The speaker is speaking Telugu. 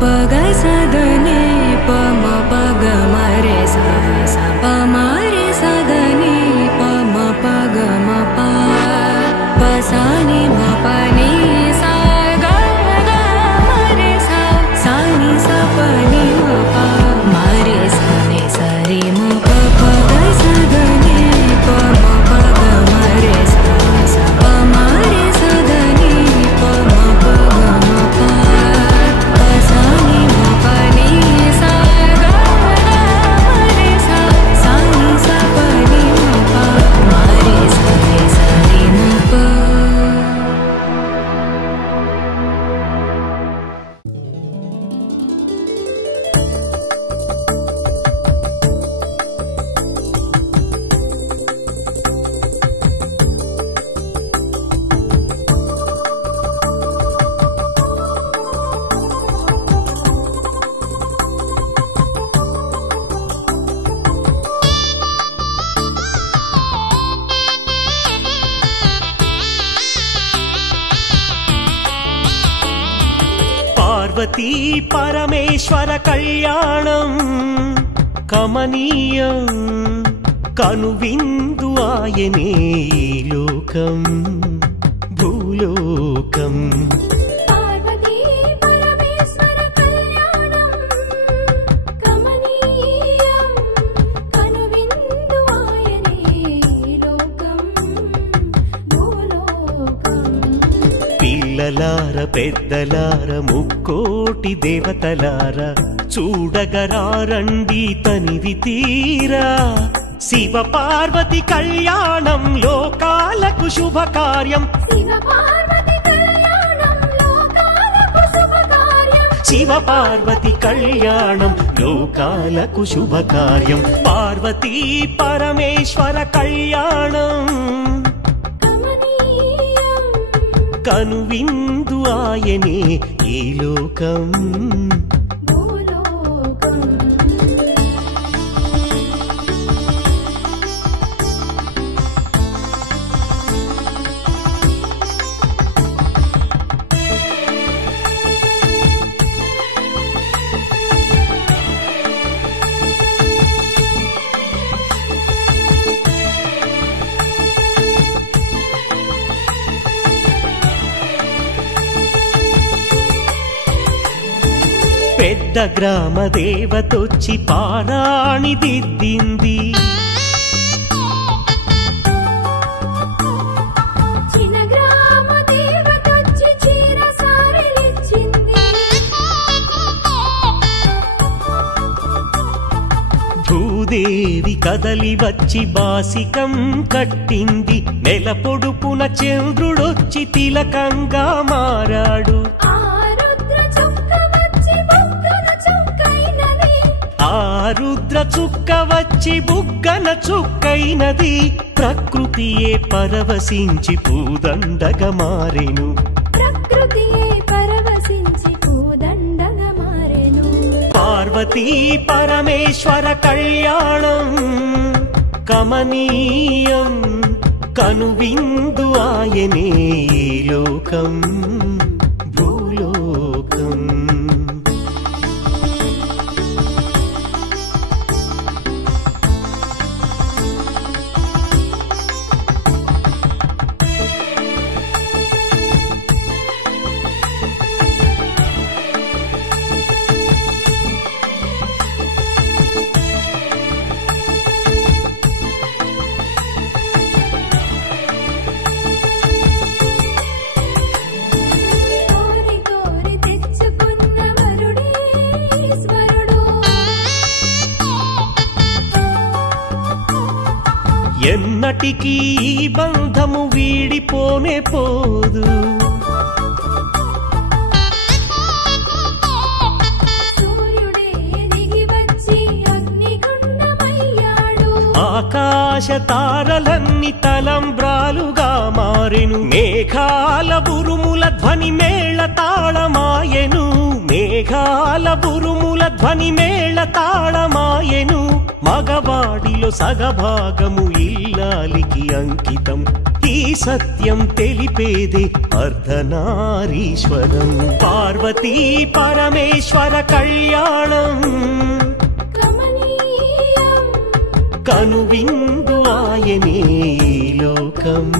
प ग स द नि प म प ग म रे सा सा प म रे सा द नि प म प ग म प प सा नि म प नि सा ग ग म रे सा सा नि सा प नि म प म रे सा नि सा रे म प प ग स द नि प म प ग म रे सा सा प म रे सा द नि प म प ग म प प सा नि म प नि सा ग ग म रे सा सा नि सा प नि म प म रे सा नि सा रे म प పార్వతీ పరమేశ్వర కళ్యాణం కమనీయం కనువిందు ఆయనే లోకం భూలోకం పార్వతీ పరమేశ్వర కళ్యాణం కమనీయం కనువిందు ఆయనే లోకం భూలోకం పిల్లలార పెద్దలార ముక్కోటి దేవతలార చూడగరారండి తనివి తీరా శివ పార్వతి కళ్యాణం లోకాలకు శుభకార్యం శివ పార్వతి కళ్యాణం లోకాలకు శుభకార్యం శివ పార్వతి కళ్యాణం లోకాలకు శుభకార్యం పార్వతీ పరమేశ్వర కళ్యాణం కమనీయం కనువిందు ఆయనే ఈ లోకం భూలోకం పెద్ద గ్రామ దేవతొచ్చి పారాణి దిద్దింది చిన్న గ్రామ దేవతొచ్చి చీర సారెలిచ్చింది భూదేవి కదలి వచ్చి బాసికం కట్టింది నెల పొడుపున చంద్రుడొచ్చి తిలకంగా మారాడు ఆ రుద్ర చుక్క వచ్చి బుగ్గన చుక్కైనది ప్రకృతియే పరవశించి పూదండగా మారెను ప్రకృతియే పరవశించి పూదండగా మారెను పార్వతీ పరమేశ్వర కళ్యాణం కమనీయం కనువిందు ఆయనే లోకం భూలోకం కోరి కోరి తెచ్చుకున్న వరుడే ఈశ్వరుడు ఎన్నటికీ ఈ బంధము వీడిపోనే పోదు సూర్యుడే దిగి వచ్చి అగ్నిగుండమయ్యాడు ఆకాశ తారలన్నీ తలంబ్రాలుగా మారెను మేఘాల బురుముల ధ్వని మేళ తాళమాయెను మేఘాల బురుముల ధ్వని మేళ తాళమాయెను మగవాడిలో సగభాగము ఇల్లాలికి అంకితం ఈ సత్యం తెలిపేదే అర్ధనారీశ్వరం. పార్వతీ పరమేశ్వర కళ్యాణం కమనీయం కనువిందు ఆయనే లోకం.